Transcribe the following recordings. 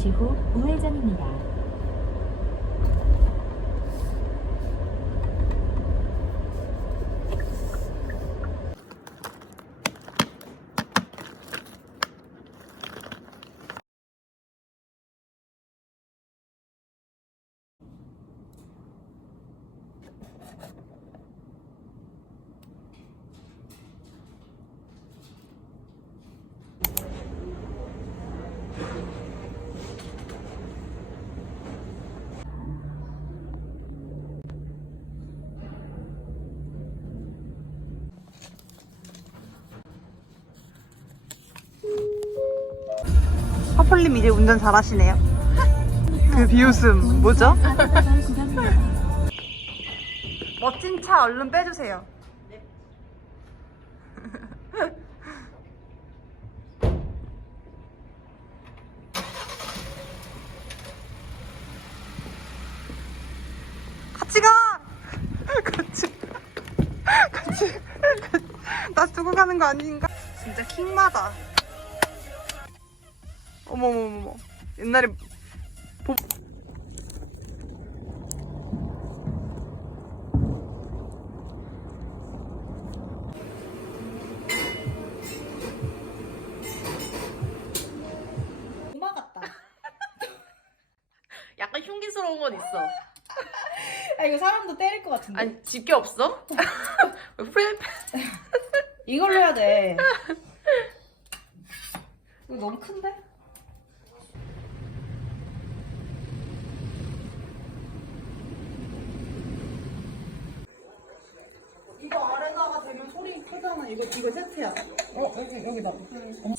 잠시 후 우회전입니다. 커플님 이제 운전 잘하시네요. 그 비웃음 뭐죠? 멋진 차 얼른 빼주세요. 같이 가! 같이. 같이. 나 두고 가는 거 아닌가? 진짜 킹마다. 어머머머머. 옛날에 보... 엄마 같다. 약간 흉기스러운 건 있어. 아 이거 사람도 때릴 것 같은데. 아니 집게 없어? 프레임 이걸로 해야 돼. 이거 너무 큰데? 이거 아래다가 크잖아. 이거 이거 세트야. 어 여기 여기다. 올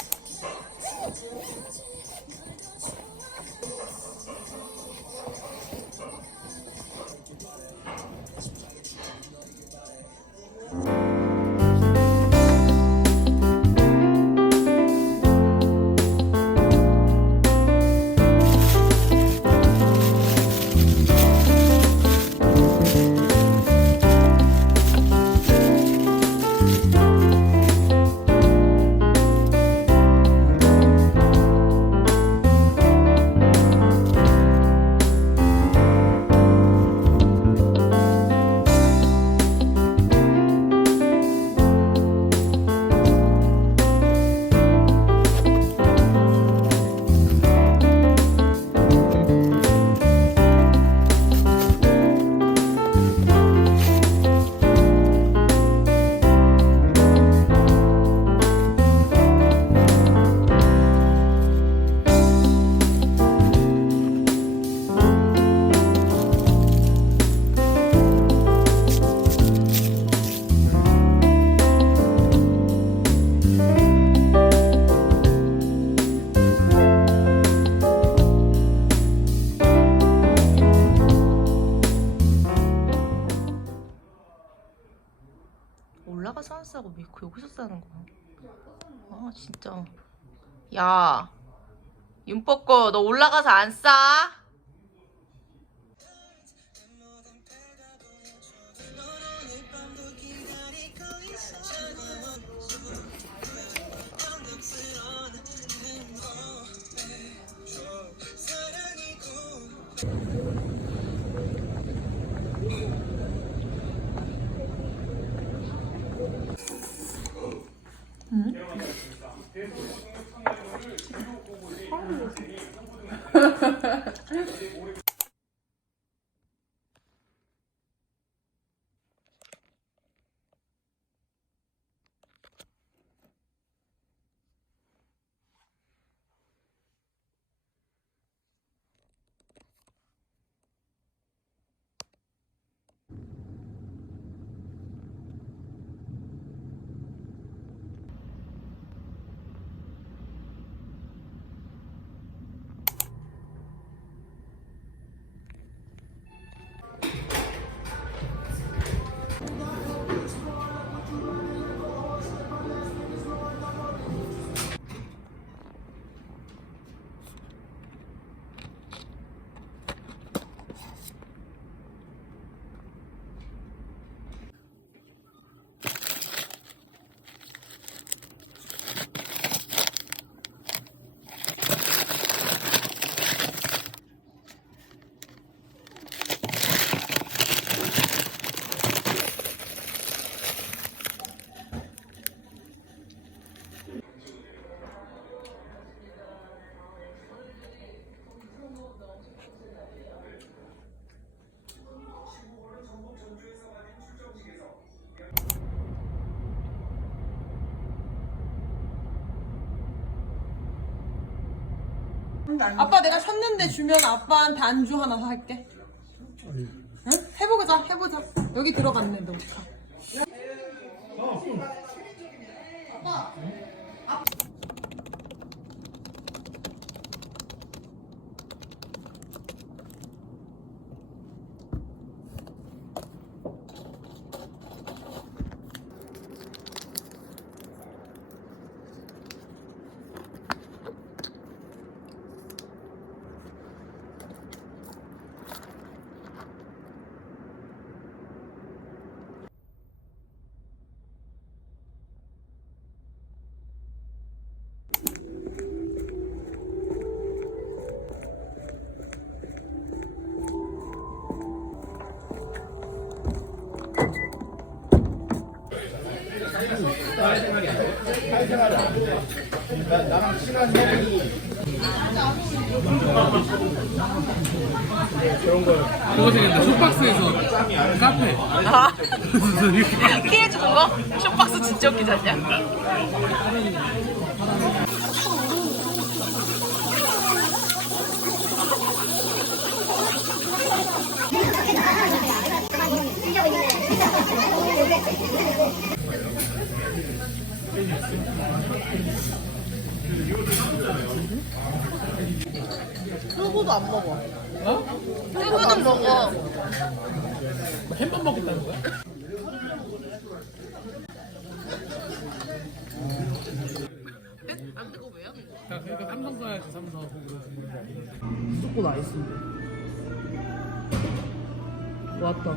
싸고 믿고 여기서 싸는 거야? 아 진짜 야 윤뽀꼬 너 올라가서 안 싸? 아빠 내가 샀는데 주면 아빠한테 안주 하나 살게. 응? 해보자, 해보자. 여기 들어갔네, 너. 그거 생겼다. 쇼박스에서 카페. 아 피해 주는 거? 쇼박스 진짜 웃기지 않냐? 그거도 안 먹어. 어? 후구는 먹어 햄만 먹겠다는 거야? 안 뜨거 왜요? 야, 그러니까 삼성 써야지, 삼성. 나이스인데. 왔다.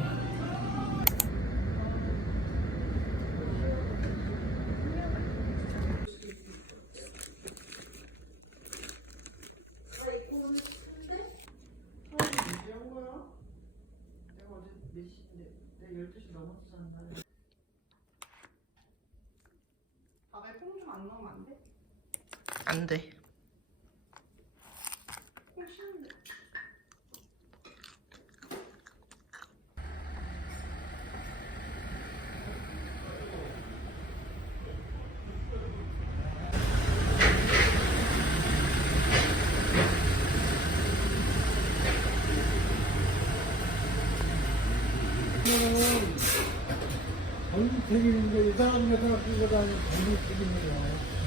밥에 콩 좀 안 넣으면 안 돼? 안 돼.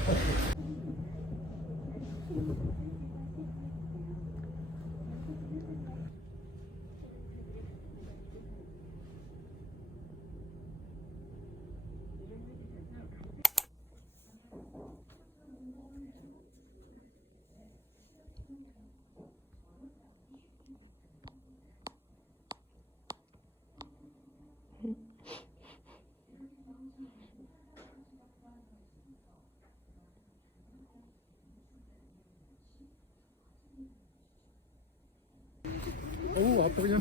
어 우, 아빠 그냥.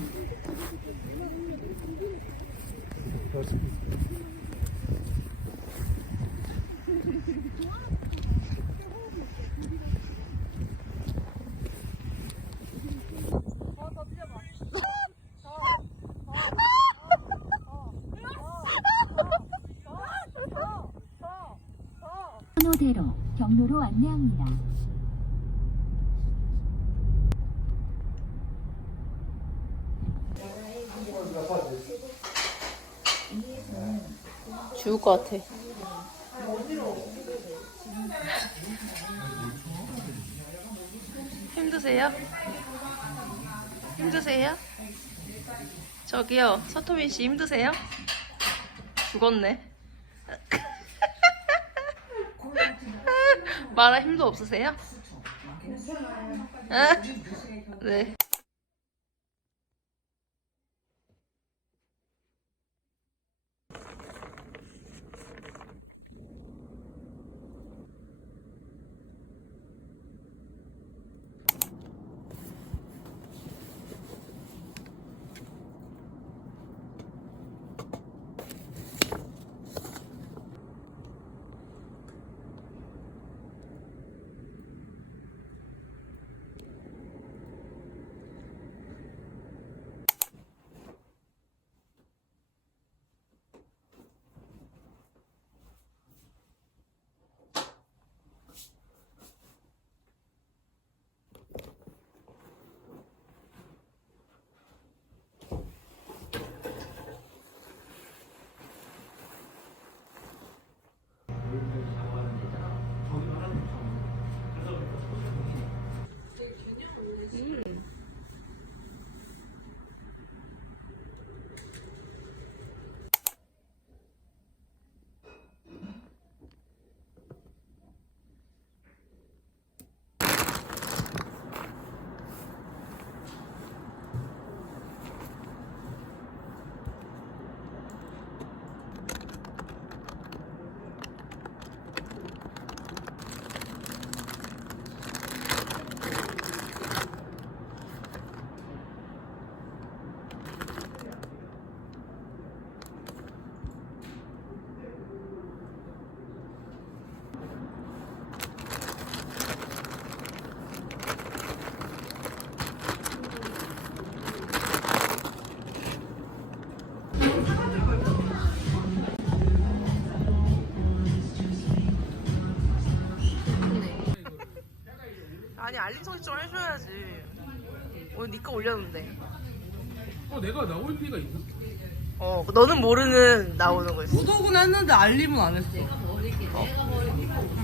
선호대로 경로로 안내합니다. 죽을 것 같아. 힘드세요? 힘드세요? 저기요, 서토민 씨 힘드세요? 죽었네. 말할 힘도 없으세요? 아, 네. 알림 설정 해줘야지. 오늘 니꺼 올렸는데. 어 내가 나올 리가 있나? 어, 너는 모르는 나오는 거 있어. 구독은 했는데 알림은 안 했어.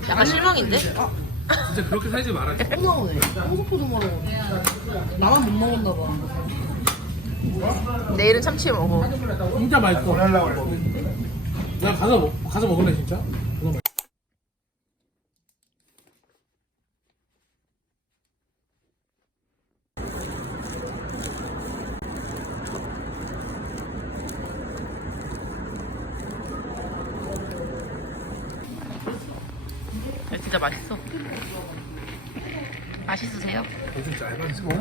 약간 실망인데? 진짜 그렇게 살지 나오네. 홍석도 좀 먹어. 나만 못 먹었나 봐. 내일은 참치 먹어. 진짜 맛있어 내가 가서 먹 가서 먹을래 진짜? 가서 먹- 야, 진짜 맛있어. 맛있으세요? 요즘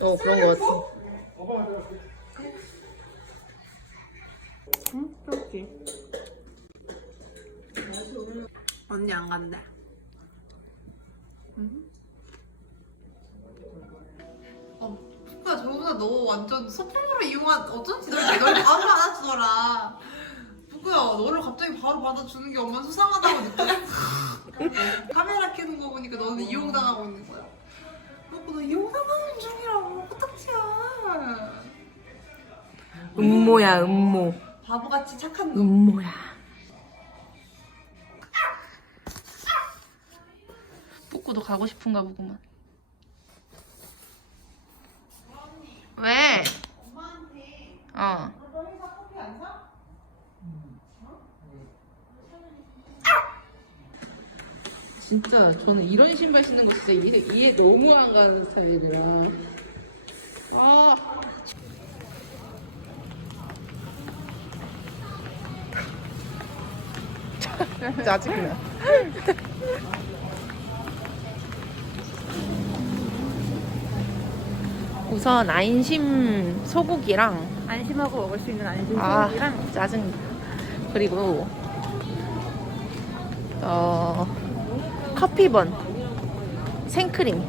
어, 그런 거 같아. 언니 안 간대. 어, 푸가 저보다 너 완전 소품으로 이용한 어쩐지 널, 널 바로 받아주더라. 푸구야, 너를 갑자기 바로 받아주는 게 얼마나 수상하다고 느껴. 카메라 켜는 거 보니까 너는 이용당하고 있는 거야. 푸구 너 이용당하는 중이라고. 음모야, 음모. 바보같이 착한 놈. 음모야. 뿌꾸도 가고 싶은가 보구만. 왜? 어. 진짜 저는 이런 신발 신는 거 진짜 이해, 이해 너무 안 가는 스타일이라. 아. 짜증나. 우선 안심 소고기랑 안심하고 먹을 수 있는 안심 아 짜증 그리고 어 커피번 생크림